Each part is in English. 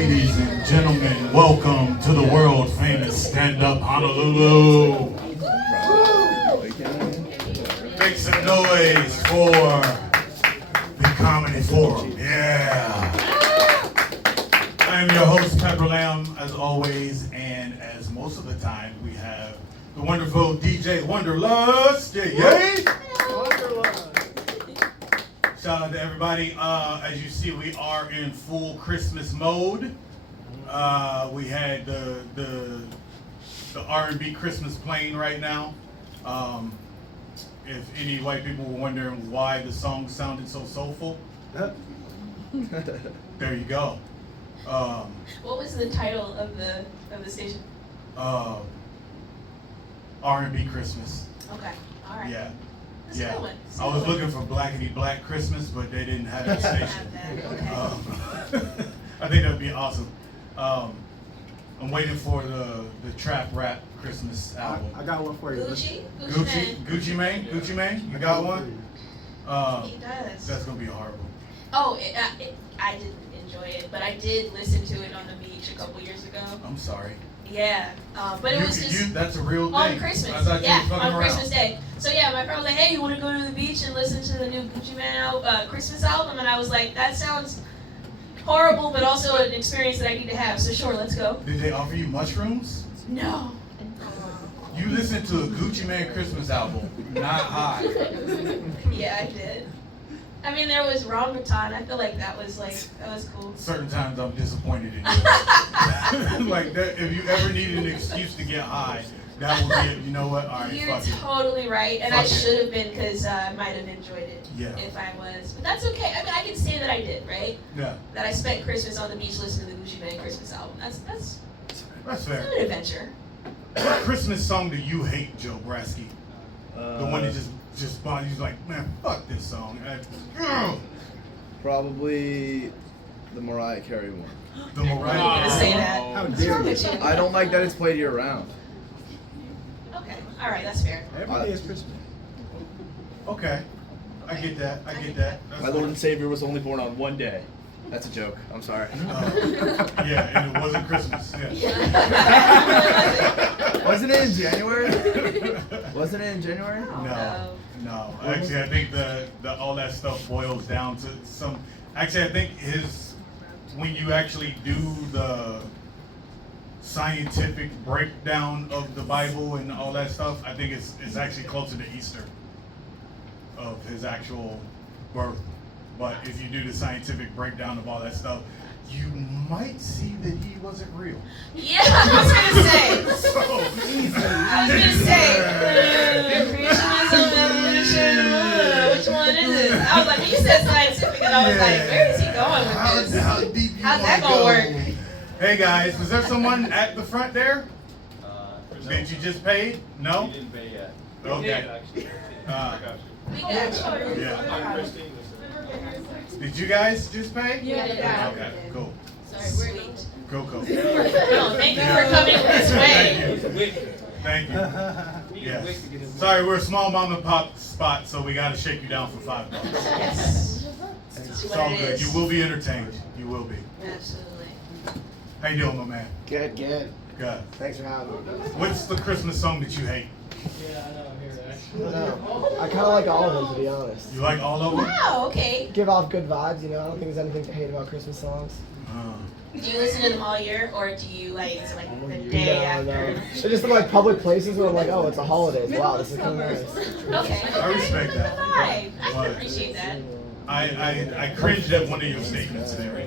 Ladies and gentlemen, welcome to the world famous Stand Up Honolulu. Make some noise for the Comedy Forum. Yeah. I am your host, Pepper Lamb, as always, and as most of the time, we have the wonderful DJ Wonderlust. Yay! Shout out to everybody. As you see, we are in full Christmas mode. We had the R&B Christmas playing right now. If any white people were wondering why the song sounded so soulful, there you go. What was the title of the station? R&B Christmas. Okay, all right. Yeah. That's a good one. I was looking for Blackity Black Christmas, but they didn't have that station. Okay. I think that'd be awesome. I'm waiting for the trap rap Christmas album. I got one for you. Gucci Mane. Gucci Mane. You got one? He does. That's gonna be horrible. Oh, I didn't enjoy it, but I did listen to it on the beach a couple years ago. I'm sorry. Yeah, but it was just that's a real thing. on Christmas. I thought you Yeah, was fucking on around. Christmas Day. So yeah, my friend was like, "Hey, you want to go to the beach and listen to the new Gucci Mane Christmas album?" And I was like, "That sounds horrible, but also an experience that I need to have." So sure, let's go. Did they offer you mushrooms? No. You listened to a Gucci Mane Christmas album, not high. Yeah, I did. I mean, there was Rambutan. I feel like that was cool. Certain times I'm disappointed in you. Like that, if you ever needed an excuse to get high, that would be it. You know what? All right, You're fuck it. totally right, and Fuck I it. should have been because I might have enjoyed it Yeah. if I was. But that's okay. I mean, I can say that I did, right? Yeah, That I spent Christmas on the beach listening to the Gucci Mane Christmas album. That's that's fair. an adventure. What Christmas song do you hate, Joe Brasky? The one that just bothers you, like, man, fuck this song. Probably the Mariah Carey one. The I'm Mariah gonna say Carey. that. How What's dare wrong you. with you? I don't like that it's played year round. Okay, all right, that's fair. Every day is Christmas. Okay, I get that. I get that. That's My Lord fine. and Savior was only born on one day. That's a joke. I'm sorry. Yeah, and it wasn't Christmas. Yeah. Wasn't it in January? Wasn't it in January? No, no. Actually, I think the all that stuff boils down to some. Actually, I think when you actually do the scientific breakdown of the Bible and all that stuff, I think it's actually closer to Easter of his actual birth. But if you do the scientific breakdown of all that stuff, you might see that he wasn't real. Yeah, I was gonna say. So easy. I was gonna say, creationism, evolution, which one is it? I was like, when you said scientific, and I was like, where is he going with this? How deep you How's that wanna gonna go? work? Hey guys, was there someone at the front there that you just paid? No? You didn't pay yet. Okay. You did, actually. Uh, We got you. Yeah. I'm Christine. Did you guys just pay? Yeah. Okay, cool. Sorry, we're late. Cool, cool. No, thank you for coming this way. Thank you. Thank you. We need a wick to get Yes. in. Sorry, we're a small mom and pop spot, so we gotta shake you down for $5. Yes. That's It's what all it good. is. You will be entertained. You will be. Absolutely. How you doing, my man? Good. Good. Thanks for having me. What's the Christmas song that you hate? I don't know. I kind of like all of them, to be honest. You like all of them? Wow, okay. Give off good vibes, you know. I don't think there's anything to hate about Christmas songs. Do you listen to them all year, or do you is it like the day after? No. They're just in like public places where I'm like, oh, it's a holiday. Wow, this is kind of nice. Okay. I respect that. Hi. I can appreciate that. I cringed at one of your statements there.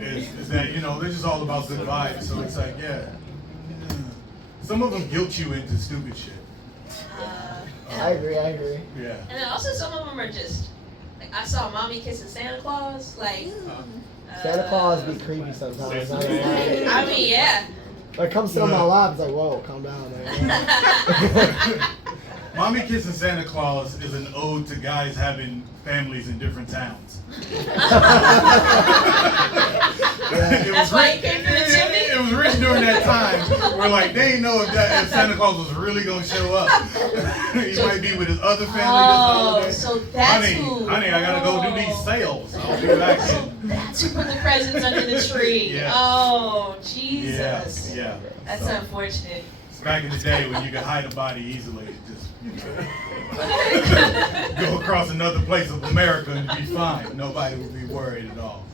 Is that, you know, they're just all about good vibes. So it's like, yeah. Some of them guilt you into stupid shit. I agree. Yeah. And then also some of them are just like I saw mommy kissing Santa Claus. Like Santa Claus be creepy sometimes. Not gonna lie. I mean, yeah. When it comes to my lap, it's like, whoa, calm down, man. Mommy Kissing Santa Claus is an ode to guys having families in different towns. That's why he came for the chimney? It was was written during that time where like they didn't know if Santa Claus was really gonna show up. He might be with his other family Oh, this so that's holiday. who. Honey, I gotta go do these sales. I'll be back So in. that's who put the presents under the tree. Yes. Oh, Yeah, Jesus. yeah. That's So, unfortunate. back in the day when you could hide a body easily, just go across another place of America and be fine. Nobody would be worried at all.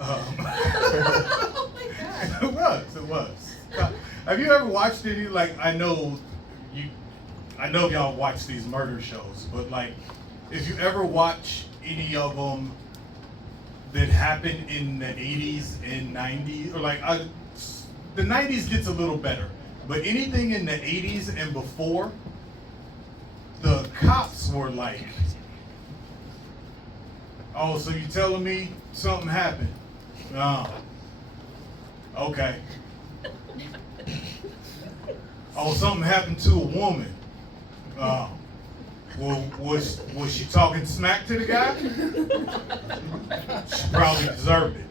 Oh my God. It was. Have you ever watched any, like, I know y'all watch these murder shows, but like, if you ever watch any of them that happened in the 80s and 90s, or like, the 90s gets a little better, but anything in the 80s and before, the cops were like, oh, so you telling me something happened? No. Okay. Oh, something happened to a woman. Well, was she talking smack to the guy? She probably deserved it.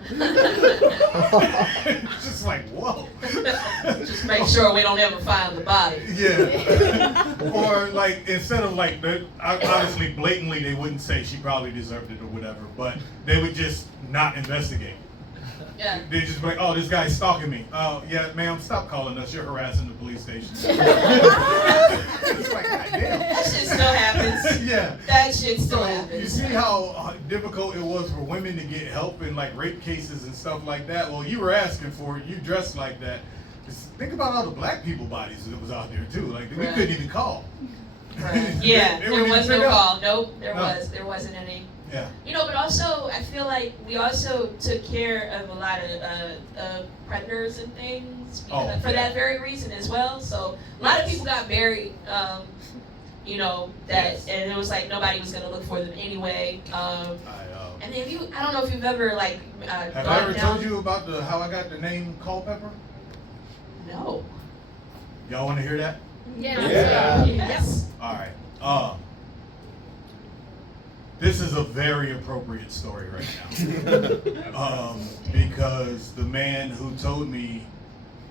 It's just like, whoa. Just make sure we don't ever find the body. Yeah. Or like, instead of like, obviously blatantly they wouldn't say she probably deserved it or whatever, but they would just not investigate. Yeah. They just be like, oh, this guy's stalking me. Oh, yeah, ma'am, stop calling us. You're harassing the police station. It's like, goddamn. That shit still happens. Yeah. That shit still So, you happens. see how difficult it was for women to get help in like rape cases and stuff like that? Well, you were asking for it. You dressed like that. Just think about all the black people bodies that was out there too. Like we Right. couldn't even call. Right. Yeah, They there wouldn't was even no pick up. call. Nope, there No. wasn't any. Yeah. You know, but also I feel like we also took care of a lot of predators and things because, for that very reason as well. So a lot of people got buried. You know that, Yes. and it was like nobody was gonna look for them anyway. And if you, I don't know if you've ever like Have I gone ever down. told you about how I got the name Culpepper? No. Y'all want to hear that? Yeah. Yes. All right. This is a very appropriate story right now. Because the man who told me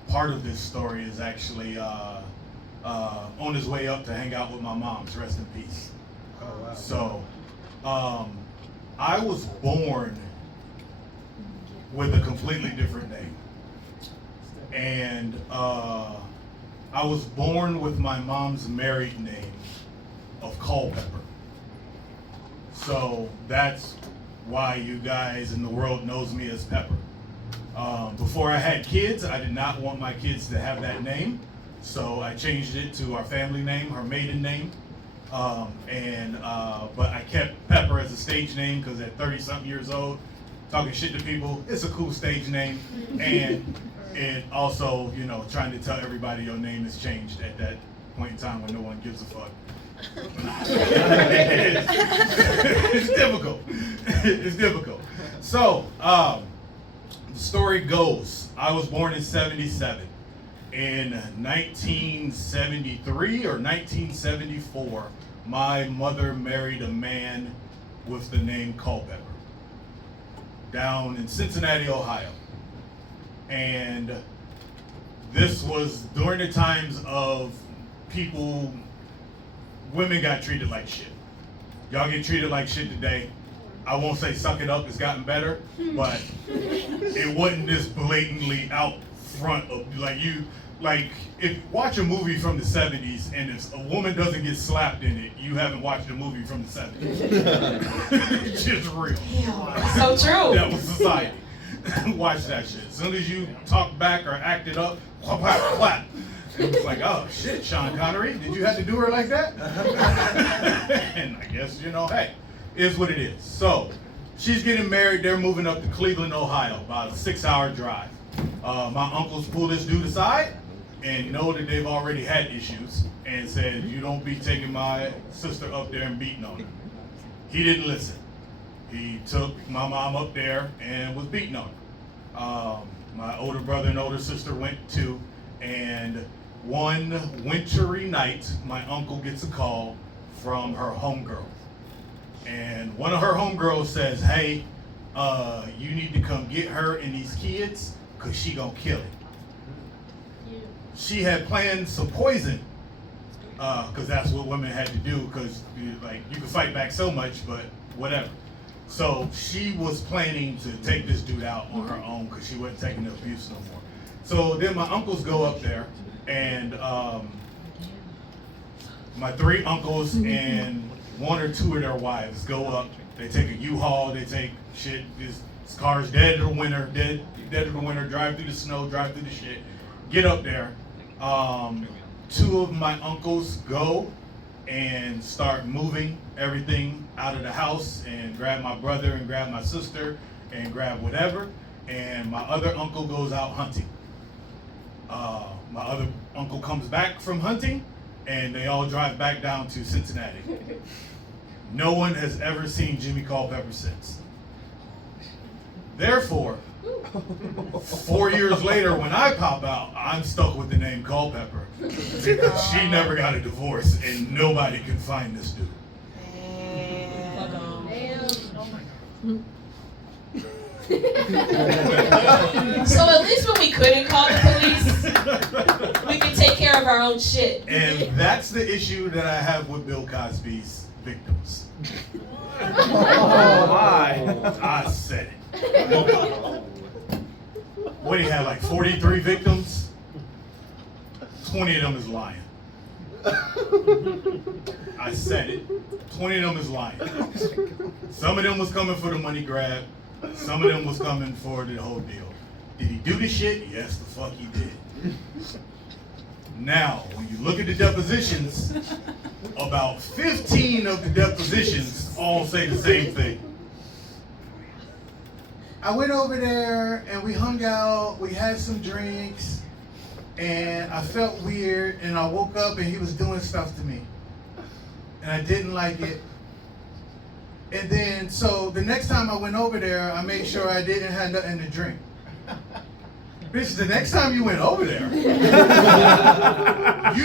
part of this story is actually on his way up to hang out with my mom's. Rest in peace. Oh, wow. So, I was born with a completely different name. And I was born with my mom's married name of Culpepper. So that's why you guys in the world knows me as Pepper. Before I had kids, I did not want my kids to have that name. So I changed it to our family name, her maiden name. But I kept Pepper as a stage name because at 30-something years old, talking shit to people, it's a cool stage name. And also, you know, trying to tell everybody your name has changed at that point in time when no one gives a fuck. It's difficult. It's difficult. So, the story goes, I was born in 77. In 1973 or 1974, my mother married a man with the name Culpepper down in Cincinnati, Ohio. And this was during the times of women got treated like shit. Y'all get treated like shit today. I won't say suck it up, it's gotten better, but it wasn't this blatantly out front of, if watch a movie from the 70s and if a woman doesn't get slapped in it, you haven't watched a movie from the 70s. It's just real. Damn, so true. That was society. Watch that shit. As soon as you talk back or act it up, clap, clap, clap. It was like, oh shit, Sean Connery, did you have to do her like that? And I guess, you know, hey, is what it is. So, she's getting married, they're moving up to Cleveland, Ohio, about a 6-hour drive. My uncles pull this dude aside and know that they've already had issues and said, you don't be taking my sister up there and beating on her. He didn't listen. He took my mom up there and was beating on her. My older brother and older sister went too, and one wintry night, my uncle gets a call from her homegirl. And one of her homegirls says, hey, you need to come get her and these kids, because she gonna kill him. she had planned some poison, because that's what women had to do, because like you can fight back so much, but whatever. So she was planning to take this dude out on her own because she wasn't taking the abuse no more. So then my uncles go up there, and my 3 uncles and 1 or 2 of their wives go up. They take a U-Haul, they take shit, this car's dead of the winter, dead of the winter, drive through the snow, drive through the shit, get up there. 2 of my uncles go and start moving everything out of the house and grab my brother and grab my sister and grab whatever. And my other uncle goes out hunting. My other uncle comes back from hunting and they all drive back down to Cincinnati. No one has ever seen Jimmy Culpepper since. Therefore, 4 years later when I pop out, I'm stuck with the name Culpepper because she never got a divorce and nobody can find this dude. So at least when we couldn't call the police, we could take care of our own shit. And that's the issue that I have with Bill Cosby's victims. Oh my. I said it. What do you have, like 43 victims? 20 of them is lying. I said it. 20 of them is lying. Some of them was coming for the money grab. Some of them was coming for the whole deal. Did he do the shit? Yes, the fuck he did. Now, when you look at the depositions, about 15 of the depositions all say the same thing. I went over there and we hung out, we had some drinks, and I felt weird, and I woke up and he was doing stuff to me. And I didn't like it. And then, so the next time I went over there, I made sure I didn't have nothing to drink. Bitch, the next time you went over there, you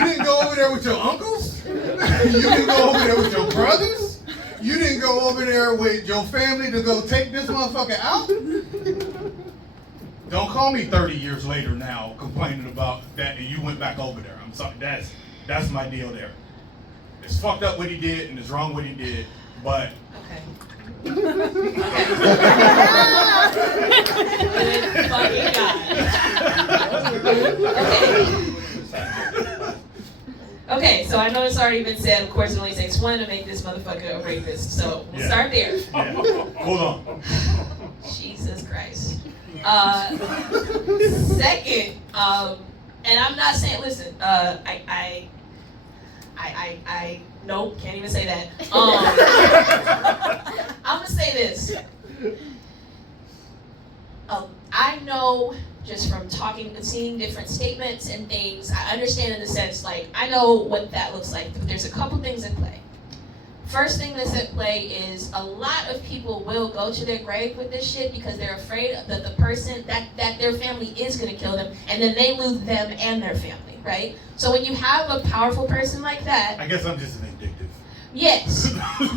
didn't go over there with your uncles? You didn't go over there with your brothers? You didn't go over there with your family to go take this motherfucker out? Don't call me 30 years later now complaining about that and you went back over there. I'm sorry, that's my deal there. It's fucked up what he did and it's wrong what he did, but Okay. Good fucking God. Okay, so I know it's already been said, of course it only takes one to make this motherfucker a rapist, so we'll start there. yeah. Hold on. Jesus Christ. Second, and I'm not saying, listen, I nope, can't even say that. I'm gonna say this. I know just from talking and seeing different statements and things, I understand in the sense, like, I know what that looks like, but there's a couple things at play. First thing that's at play is a lot of people will go to their grave with this shit because they're afraid that the person, that their family is gonna kill them, and then they lose them and their family, right? So when you have a powerful person like that, I guess I'm just vindictive. yes.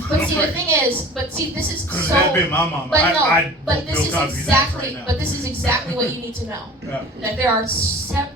But see, the thing is, this is Could so. have been my mama. But no, I'd but this Bill is Cosby's ass exactly. right now. But this is exactly what you need to know. Yeah. That there are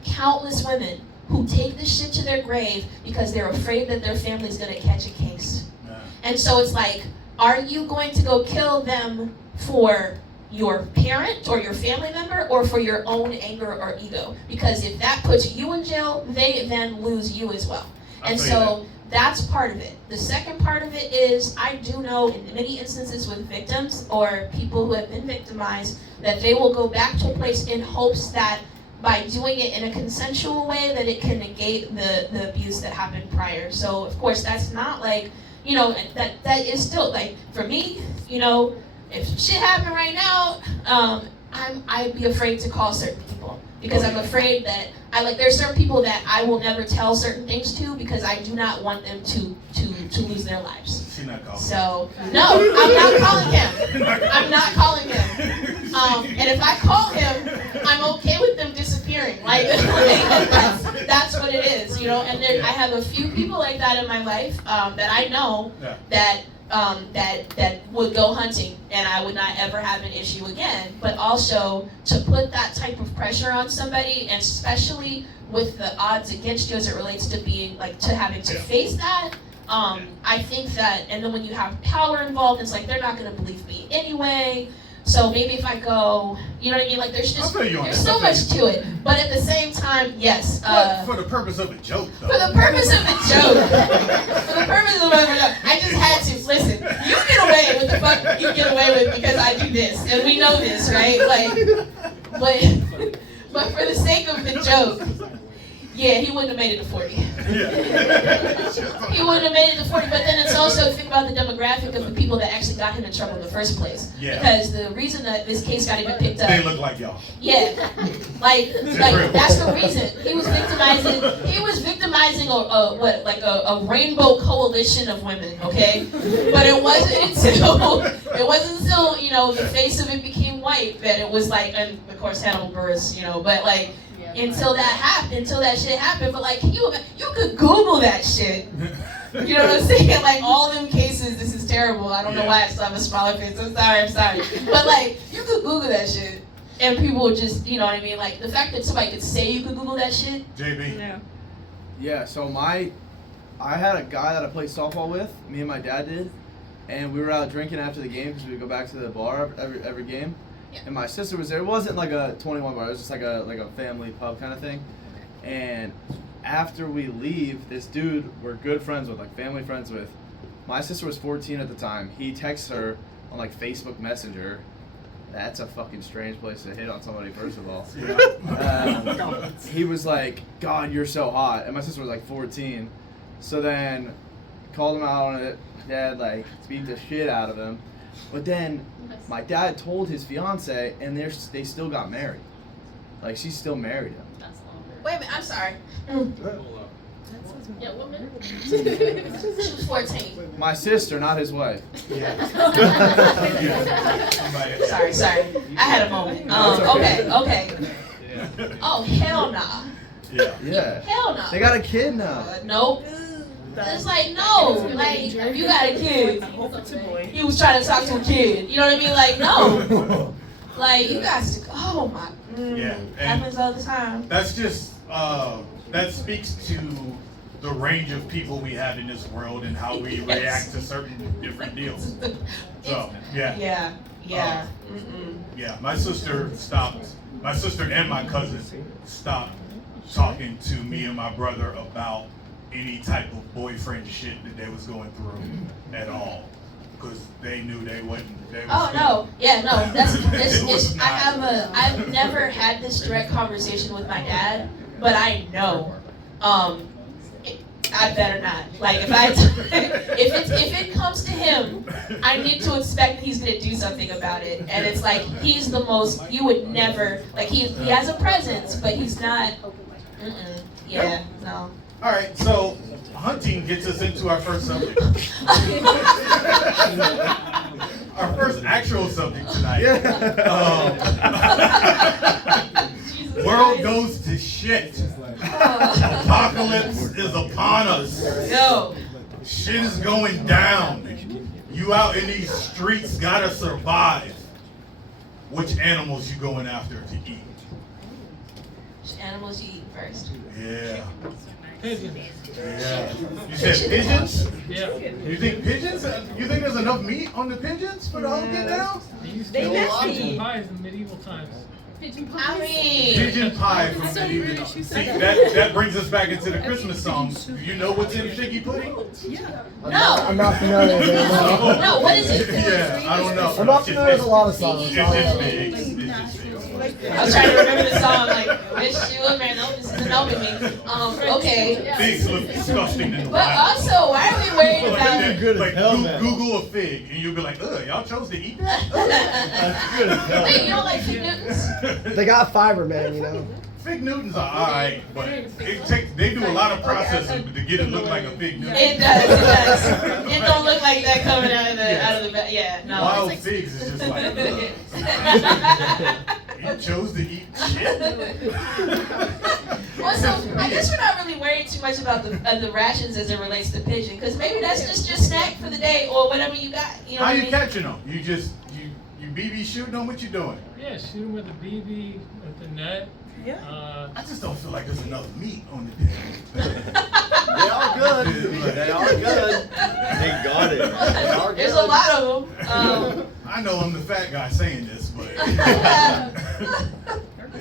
countless women who take this shit to their grave because they're afraid that their family's gonna catch a case. Yeah. And so it's like, are you going to go kill them for your parent or your family member or for your own anger or ego? Because if that puts you in jail, they then lose you as well. And so that's part of it. The second part of it is, I do know in many instances with victims or people who have been victimized that they will go back to a place in hopes that by doing it in a consensual way that it can negate the abuse that happened prior. So of course that's not like, you know, that is still like, for me, you know, if shit happened right now, I'd be afraid to call certain people because I'm afraid that there's certain people that I will never tell certain things to because I do not want them to lose their lives. She's not calling. So no, I'm not calling him. I'm not calling him. And if I call him, I'm okay with them disappearing. Like that's what it is, you know. And I have a few people like that in my life that I know that that would go hunting, and I would not ever have an issue again. But also to put that type of pressure on somebody, and especially with the odds against you as it relates to being like to having to face that. I think that, and then when you have power involved, it's like they're not going to believe me anyway. So maybe if I go, you know what I mean? Like there's so much to it. But at the same time, yes. But for the purpose of the joke, though. For the purpose of the joke. I just had to listen. You get away with the fuck you get away with because I do this, and we know this, right? Like, but for the sake of the joke. Yeah, he wouldn't have made it to 40. He wouldn't have made it to 40, but then it's also, think about the demographic of the people that actually got him in trouble in the first place. Yeah. Because the reason that this case got even picked up. They look like y'all. Yeah. Like that's the reason. He was victimizing a rainbow coalition of women, okay? But it wasn't until, you know, the face of it became white that it was like, and of course Hannibal Buress, you know, but like, until that shit happened. But like, you could Google that shit. You know what I'm saying? Like all them cases, this is terrible. I don't know why I still have a smaller face. I'm sorry. But like, you could Google that shit, and people would just, you know what I mean? Like the fact that somebody could say you could Google that shit. JB. Yeah. So I had a guy that I played softball with. Me and my dad did, and we were out drinking after the game because we go back to the bar every game. Yeah. And my sister was there. It wasn't like a 21 bar. It was just like a family pub kind of thing. And after we leave, this dude we're good friends with, like family friends with. My sister was 14 at the time. He texts her on like Facebook Messenger. That's a fucking strange place to hit on somebody, first of all. He was like, "God, you're so hot," and my sister was like 14. So then called him out on it. Dad like beat the shit out of him. But then my dad told his fiance, and they still got married. Like, she still married him. Wait a minute, I'm sorry. Yeah, what minute? She was 14. My sister, not his wife. Sorry. I had a moment. Okay. Oh, hell nah. Yeah. Hell nah. They got a kid now. Nope. It's like, no, like, you got a kid. He was trying to talk to a kid. You know what I mean? Like, no. Like, you guys, oh my. Yeah. Happens all the time. That's just, that speaks to the range of people we have in this world and how we react to certain different deals. So, yeah. Yeah. Yeah, my sister and my cousin stopped talking to me and my brother about any type of boyfriend shit that they was going through at all, because they knew they wasn't. I've never had this direct conversation with my dad, but I know, I better not. Like if it comes to him, I need to expect that he's gonna do something about it, and it's like he's the most. You would never like he has a presence, but he's not. Yeah, no. All right, so hunting gets us into our first subject. Our first actual subject tonight. World goes to shit. Apocalypse is upon us. Yo. Shit is going down. You out in these streets gotta survive. Which animals you going after to eat? Which animals you eat first? Yeah. Pigeons. Yeah. You said pigeons? Yeah. You think pigeons? You think there's enough meat on the pigeons for the whole get down? They pigeon pies in medieval times. I mean, Pigeon pie from medieval. See, that brings us back into the Christmas songs. Do you know what's in figgy pudding? no. I'm not familiar with it. No, what is it? Yeah, I don't know. I'm not familiar with a lot of songs. It's just big. It's just big. I was trying to remember the song, like, wish you a man, no, this isn't helping me. Okay. Figs look disgusting in the But wild. also, why are we worried about Like, Google a fig, and you'll be like, ugh, y'all chose to eat that? Wait, you don't like Fig Newtons? They got fiber, man, you know. Fig Newtons are alright, but they do a lot of processing to get it look like a fig Newton. It does. It don't look like that coming out of the yeah, no. Wild figs is just like, ugh. You chose to eat shit? Well, Also, I guess we're not really worried too much about the rations as it relates to pigeon, because maybe that's just your snack for the day or whatever you got. You know How what I you mean? catching them? You just you BB shooting them? What you doing? Yeah, shoot him with the BB, with the net. Yeah. I just don't feel like there's enough meat on the damn. They are good. They are good. They got it. They are good. There's a lot of them. I know I'm the fat guy saying this, but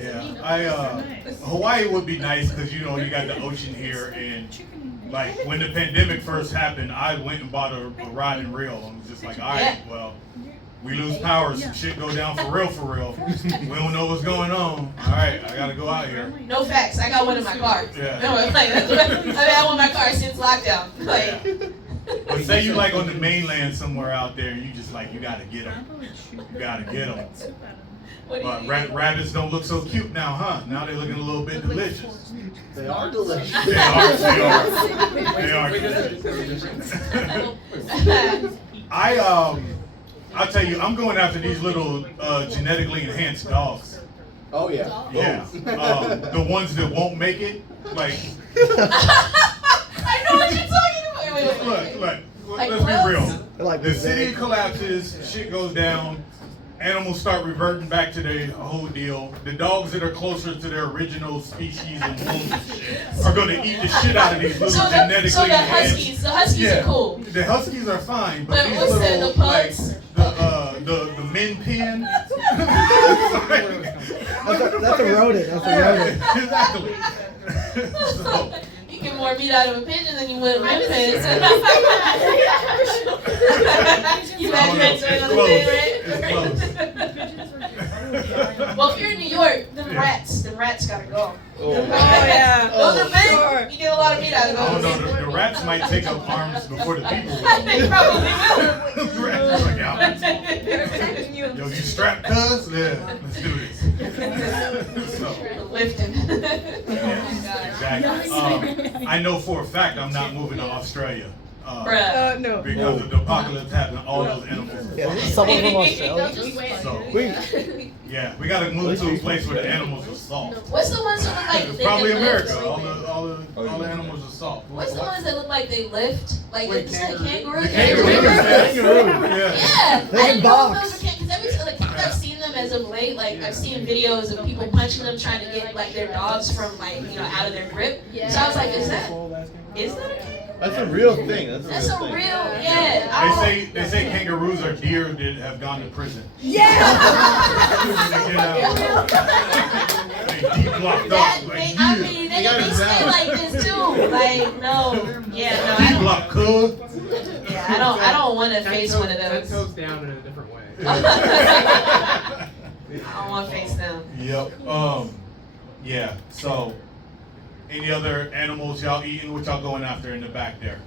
yeah, Hawaii would be nice because you got the ocean here, and like when the pandemic first happened, I went and bought a rod and reel. I was just like, all right, well, we lose power, some shit go down for real. We don't know what's going on. All right, I gotta go out here. No facts. I got one in my car. Yeah. No, like, I had one in my car since lockdown. Like, But say you like on the mainland somewhere out there, and you just like you gotta get them. You gotta get them. what do But you rabbits don't look so cute now, huh? Now they're looking a little bit delicious. They are delicious. They are delicious. I'll tell you, I'm going after these little genetically enhanced dogs. Oh yeah. Yeah, the ones that won't make it. Like, I know what you're talking about. Wait. look. Like Let's be clothes? real. Like The city mosaic. collapses, shit goes down, animals start reverting back to their whole deal. The dogs that are closer to their original species and homes and shit are gonna eat the shit out of these little genetically So the enhanced. Huskies are cool. The Huskies are fine, but But these what's that, little the pugs? the min pin. That's a rodent. That's a rodent. Exactly. So, You get more meat out of a pigeon than you would a min pin. You I don't know, imagine it's on close. the It's Well, if you're in New York, them rats gotta go. Oh, yeah. Those are big. Sure. You get a lot of meat out of Oh those. no, the rats might take up arms before the people They probably will. The rats are like, yo, you strapped cuz? Yeah, let's do this. So, will. Lifting. yeah, exactly. I know for a fact I'm not moving to Australia. Bruh. No. Because of the apocalypse happening, all those animals. Yeah, someone from Australia. So, Wait. yeah, we gotta move to a place where the animals are soft. What's the ones that look like It's they probably can lift? America. All the animals are soft. What's the ones that look like they lift? Like Wait, it's like kangaroo. The kangaroos, yeah. Yeah, They I can didn't know box. if those were because every time like, I've seen them as of late. Like I've seen videos of people punching them, trying to get like their dogs from like out of their grip. So I was like, is that a kangaroo? That's a real thing. That's a real, yeah. They say kangaroos are deer that have gone to prison. Yeah. When they get out, they deep locked That up. may, Like, I mean, they gotta stay balance. like this too. Like no, yeah, no, I deep don't. locked cuz. Yeah, I don't want to face one of those. Toes down in a different way. I don't want to face them. Yep. Yeah. So, any other animals y'all eating? What y'all going after in the back there?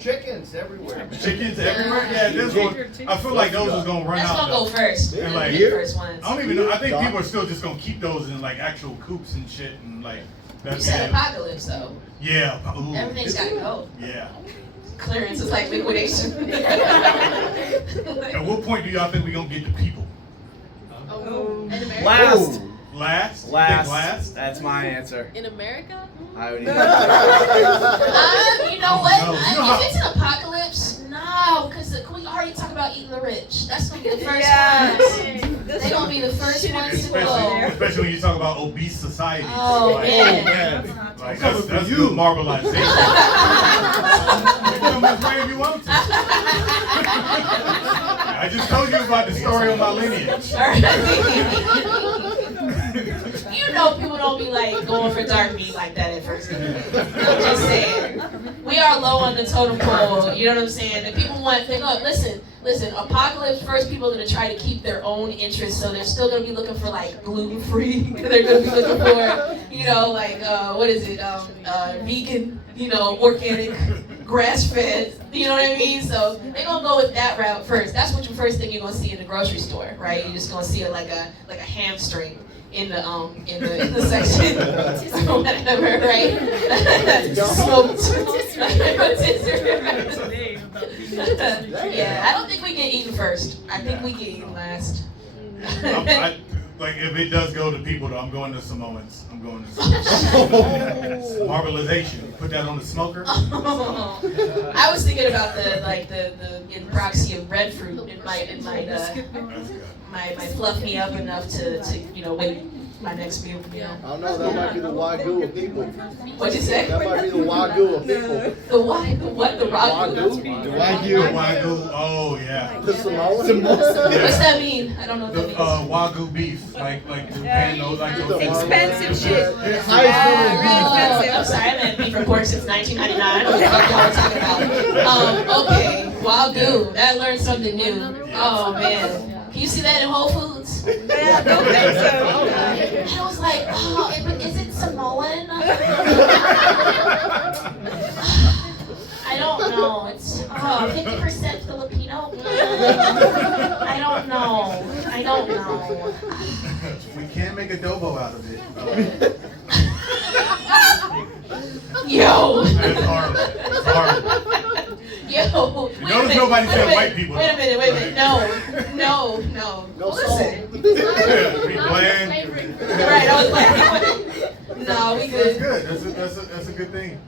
Chickens everywhere. Man. Chickens everywhere. Yeah, this one. I feel like those is gonna run That's out. gonna go though. first. And They're like, the first ones. I don't even know. I think people are still just gonna keep those in like actual coops and shit and like. You That's said it. apocalypse though. Yeah. Ooh. Everything's gotta go. Yeah. Clearance is like liquidation. At what point do y'all think we gonna get the people? Oh. Last. Last? You think Last. last? That's my answer. In America? I would eat. You know what? No, you know how- If it's an apocalypse, no, because we already talked about eating the rich. That's gonna be the first Yeah. ones. They're gonna be the first ones to go. Especially when you talk about obese societies. Oh, like, man. Like that's good marbleization. You can as brave you want to. I just told you about the story of my lineage. You know people don't be like going for dark meat like that at first. I'm just saying. We are low on the totem pole, you know what I'm saying? And people listen, apocalypse first, people are gonna try to keep their own interests, so they're still gonna be looking for like gluten-free. They're gonna be looking for, vegan, organic, grass-fed, you know what I mean? So they're gonna go with that route first. That's what the first thing you're gonna see in the grocery store, right? You're just gonna see it like a hamstring in the section or whatever, right? Smoked. Yeah, I don't think we get eaten first. I think we get eaten last. like if it does go to people though, I'm going to Samoans. I'm going to Samoans. Marbleization. Put that on the smoker. I was thinking about the in proxy of breadfruit. It might That's good. might fluff me up enough to win my next meal. I don't know, that might be the Wagyu of people. What'd you say? That might be the Wagyu of people. The what? The Wagyu? Wagyu? The Wagyu. Oh yeah. The Samoan? What's that mean? I don't know what The that means. Wagyu beef, like Japan, those Expensive shit. I'm sorry, I meant beef report since 1999. I don't know what y'all were talking about. Okay, Wagyu. I learned something new. Oh man. Can you see that in Whole Foods? Yeah, I don't think so. And I was like, oh, is it Samoan? I don't know. It's 50% Filipino. I don't know. We can't make adobo out of it. Yo. That's horrible. It's horrible. Yo. You notice nobody said white people. Wait a minute. No. No Listen. salt. Be bland. Right, I was like, no, we That's good. good. That's a good thing.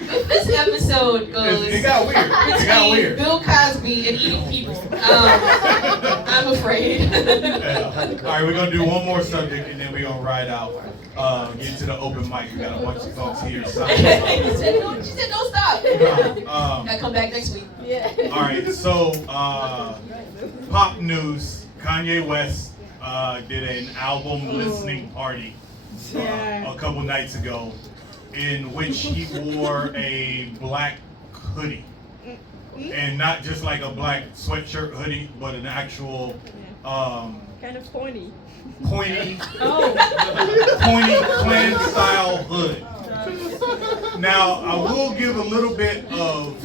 If this episode goes It got weird. It got between weird. Bill Cosby and eating people, I'm afraid. Yeah. All right, we're gonna do one more subject and then we're gonna ride out. Get to the open mic. We got a bunch of folks here. She said, don't stop. I'll come back next week. All right, so pop news. Kanye West did an album listening party a couple nights ago, in which he wore a black hoodie, and not just like a black sweatshirt hoodie, but an actual Kind of pointy. pointy Klan style hood. Now, I will give a little bit of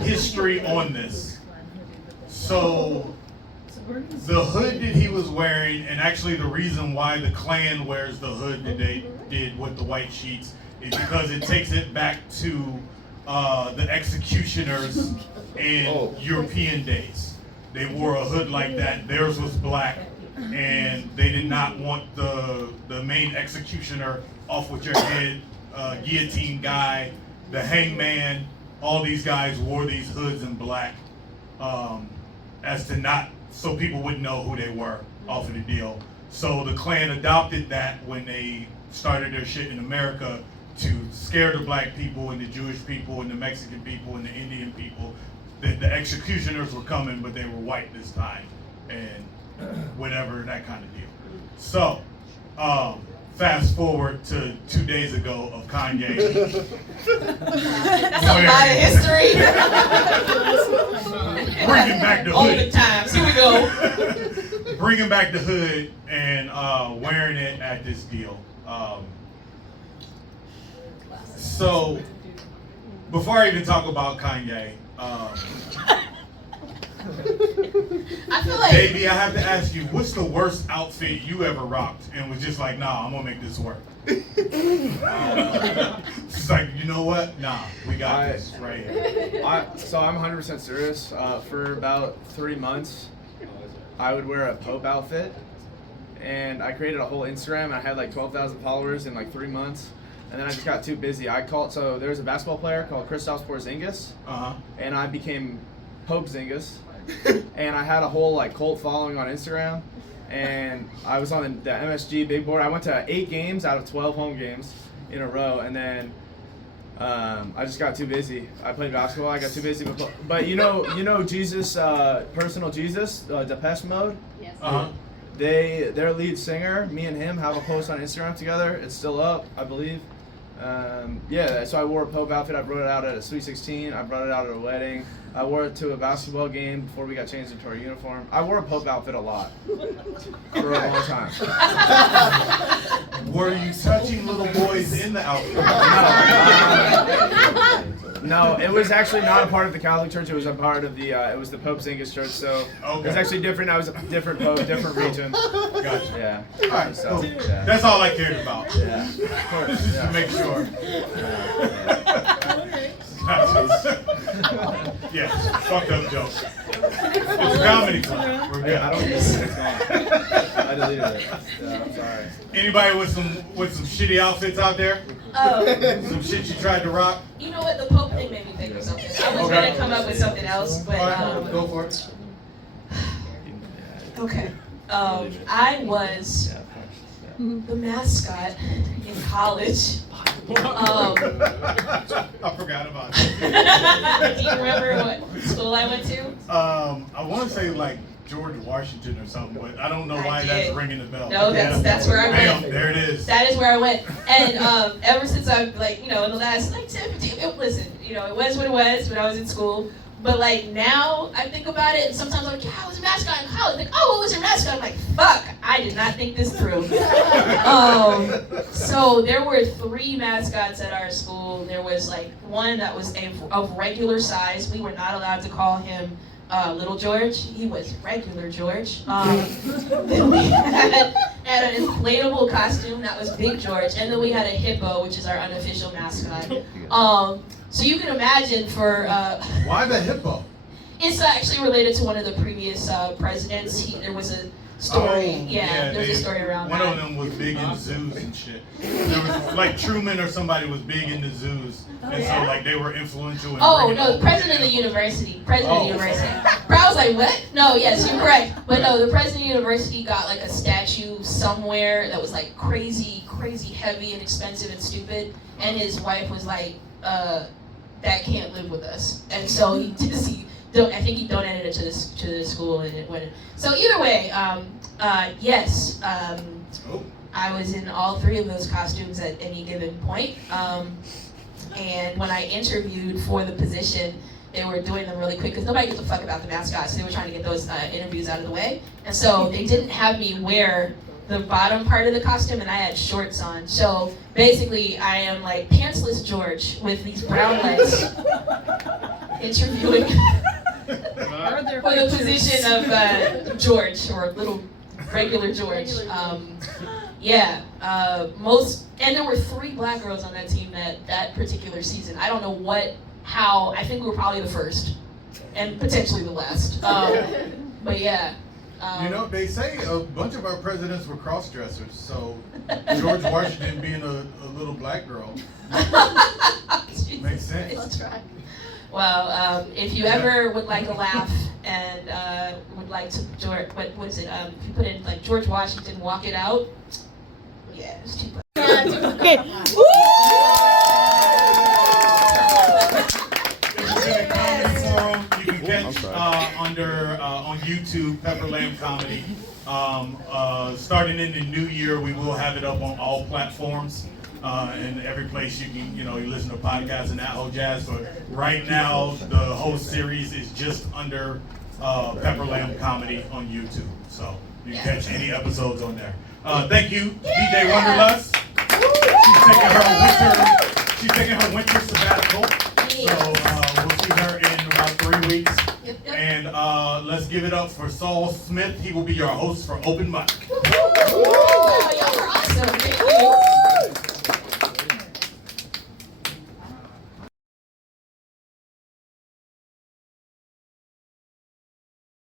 history on this. So, the hood that he was wearing, and actually the reason why the Klan wears the hood that they did with the white sheets, is because it takes it back to the executioners in European days. They wore a hood like that. Theirs was black, and they did not want the main executioner off with your head, guillotine guy, the hangman. All these guys wore these hoods in black, as to not, so people wouldn't know who they were off of the deal. So the Klan adopted that when they started their shit in America to scare the black people and the Jewish people and the Mexican people and the Indian people that the executioners were coming, but they were white this time, and whatever, that kind of deal. So, fast forward to 2 days ago of Kanye. That's a lot of history. Bringing back the All the hood. times. Here we go. Bringing back the hood and wearing it at this deal. So, before I even talk about Kanye, I feel like baby, I have to ask you, what's the worst outfit you ever rocked and was just like, nah, I'm gonna make this work? She's like, you know what? Nah, we got this right here. So I'm 100% serious. For about 3 months, I would wear a Pope outfit, and I created a whole Instagram. And I had like 12,000 followers in like 3 months, and then I just got too busy. So there was a basketball player called Kristaps Porzingis, and I became Pope Zingas, and I had a whole like cult following on Instagram, and I was on the MSG big board. I went to 8 games out of 12 home games in a row, and then I just got too busy. I played basketball. I got too busy. But you know Jesus, personal Jesus, Depeche Mode. Uh-huh. Their lead singer, me and him have a post on Instagram together. It's still up, I believe. So I wore a Pope outfit. I brought it out at a Sweet 16. I brought it out at a wedding. I wore it to a basketball game before we got changed into our uniform. I wore a Pope outfit a lot for a long time. Were you touching little boys in the outfit? No, it was actually not a part of the Catholic Church. It was a part of the it was the Pope Zingas Church. So it was actually different. I was a different Pope, different region. Gotcha. Yeah. All right, So, cool. yeah. That's all I cared about. Yeah. Of course. Just Yeah. to make sure. Gotcha. Yes, fucked up joke. It's a comedy club. We're good. I don't miss it. It's gone. I deleted it. Yeah, I'm sorry. Anybody with some shitty outfits out there? Some shit you tried to rock? You know what? The Pope thing made me think of something. I was gonna come up with something else, but All right, go for it. okay. I was the mascot in college. I forgot about it. Do you remember what school I went to? I want to say like George Washington or something, but I don't know why that's ringing the bell. No, that's where I went. Bam, there it is. That is where I went. And ever since I've like, in the last like 10, 15, listen, it was what it was when I was in school. But like now I think about it, and sometimes I'm like, yeah, I was a mascot in college. Like, oh, what was your mascot? I'm like, fuck, I did not think this through. So there were 3 mascots at our school. There was like one that was of regular size. We were not allowed to call him Little George. He was regular George. Then we had an inflatable costume that was Big George, and then we had a hippo, which is our unofficial mascot. So you can imagine for Why the hippo? it's actually related to one of the previous presidents. There was a story. There's a story around one that. of them was big in zoos and shit. There was like Truman or somebody was big into zoos, and so like they were influential. In Oh bringing no, over president of the university. President of the university. But I was like, what? No, yes, you're correct. But no, the president of the university got like a statue somewhere that was like crazy heavy and expensive and stupid, and his wife was like, that can't live with us, and so I think he donated it to the school, and it went. So either way, yes, I was in all 3 of those costumes at any given point. And when I interviewed for the position, they were doing them really quick because nobody gives a fuck about the mascot, so they were trying to get those interviews out of the way. And so they didn't have me wear the bottom part of the costume, and I had shorts on. So basically, I am like pantsless George with these brown legs, interviewing for the position of George, or little regular George. And there were 3 black girls on that team that particular season. I don't know how. I think we were probably the first, and potentially the last. But yeah. They say a bunch of our presidents were cross-dressers, so George Washington being a little black girl makes sense. That's right. Well, if you ever would like a laugh and would like to, what is it? If you put in like George Washington, walk it out. Yeah, it's too bad. Okay. You can catch on YouTube Pepper Lamb Comedy. Starting in the new year, we will have it up on all platforms and every place you can, you listen to podcasts and that whole jazz. But right now, the whole series is just under Pepper Lamb Comedy on YouTube, so you can catch any episodes on there. Thank you, DJ Wonderlust. She's taking her winter sabbatical. So we'll see her in about 3 weeks. Yep. And let's give it up for Saul Smith. He will be your host for Open Mic.